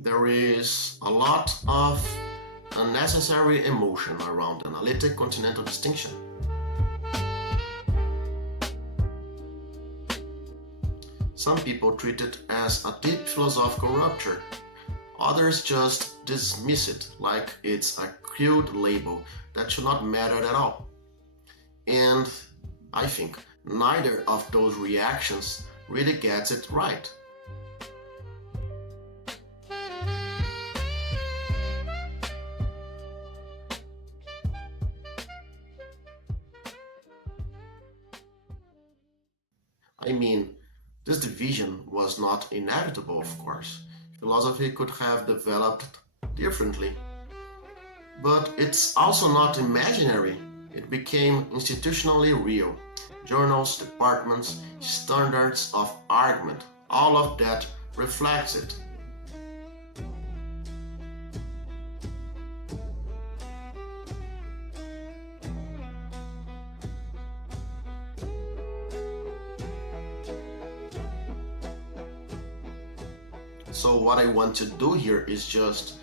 There is a lot of unnecessary emotion around analytic continental distinction. Some people treat it as a deep philosophical rupture. Others just dismiss it like it's a crude label that should not matter at all. And I think neither of those reactions really gets it right. I mean, this division was not inevitable, of course. Philosophy could have developed differently. But it's also not imaginary. It became institutionally real. Journals, departments, standards of argument, all of that reflects it. So what I want to do here is just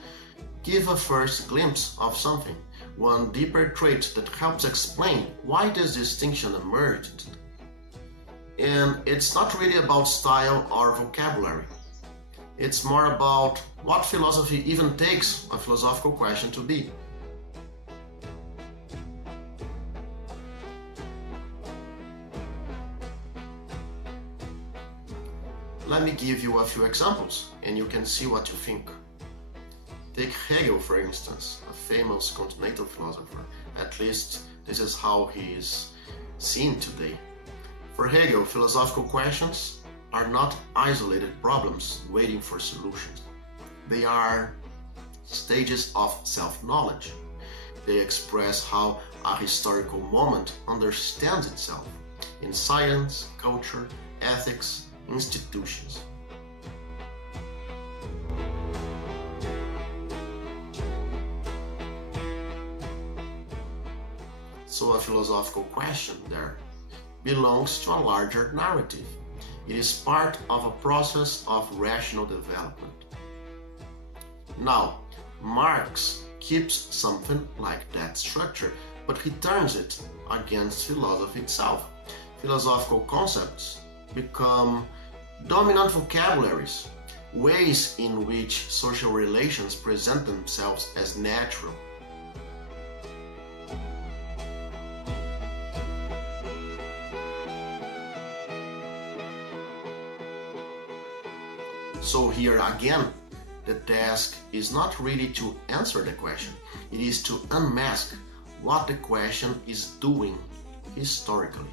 give a first glimpse of something, one deeper trait that helps explain why this distinction emerged. And it's not really about style or vocabulary. It's more about what philosophy even takes a philosophical question to be. Let me give you a few examples, and you can see what you think. Take Hegel, for instance, a famous Continental philosopher. At least this is how he is seen today. For Hegel, philosophical questions are not isolated problems waiting for solutions. They are stages of self-knowledge. They express how a historical moment understands itself in science, culture, ethics, institutions. So a philosophical question there belongs to a larger narrative. It is part of a process of rational development. Now, Marx keeps something like that structure, but he turns it against philosophy itself. Philosophical concepts become dominant vocabularies, ways in which social relations present themselves as natural. So here again, the task is not really to answer the question, it is to unmask what the question is doing historically.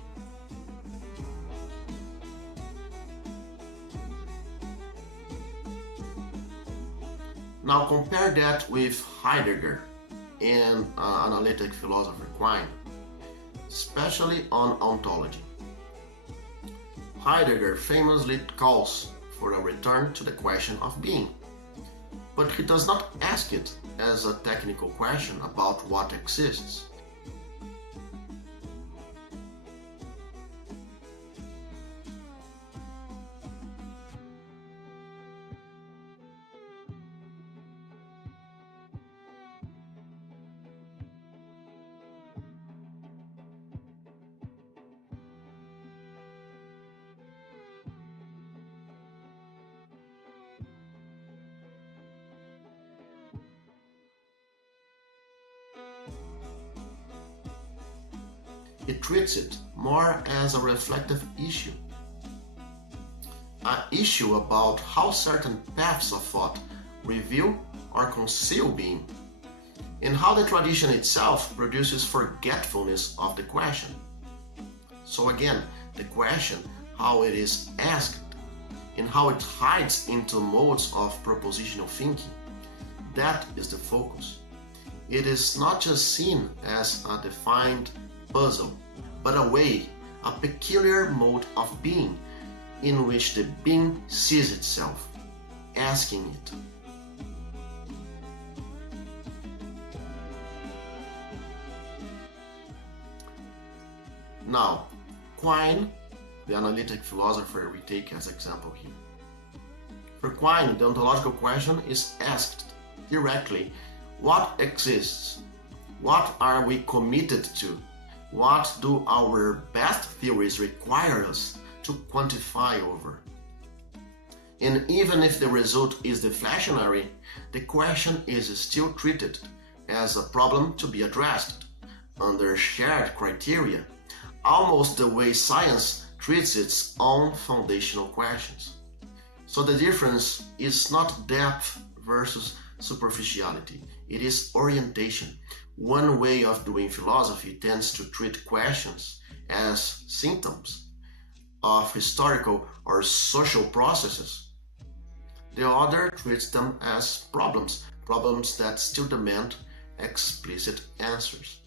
Now compare that with Heidegger and analytic philosopher Quine, especially on ontology. Heidegger famously calls for a return to the question of being, but he does not ask it as a technical question about what exists. It treats it more as a reflective issue, an issue about how certain paths of thought reveal or conceal being, and how the tradition itself produces forgetfulness of the question. So again, the question, how it is asked, and how it hides into modes of propositional thinking, that is the focus. It is not just seen as a defined puzzle, but a way, a peculiar mode of being in which the being sees itself, asking it. Now, Quine, the analytic philosopher we take as example here. For Quine, the ontological question is asked directly: what exists? What are we committed to? What do our best theories require us to quantify over? And even if the result is deflationary, the question is still treated as a problem to be addressed under shared criteria, almost the way science treats its own foundational questions. So the difference is not depth versus superficiality, it is orientation. One way of doing philosophy tends to treat questions as symptoms of historical or social processes. The other treats them as problems that still demand explicit answers.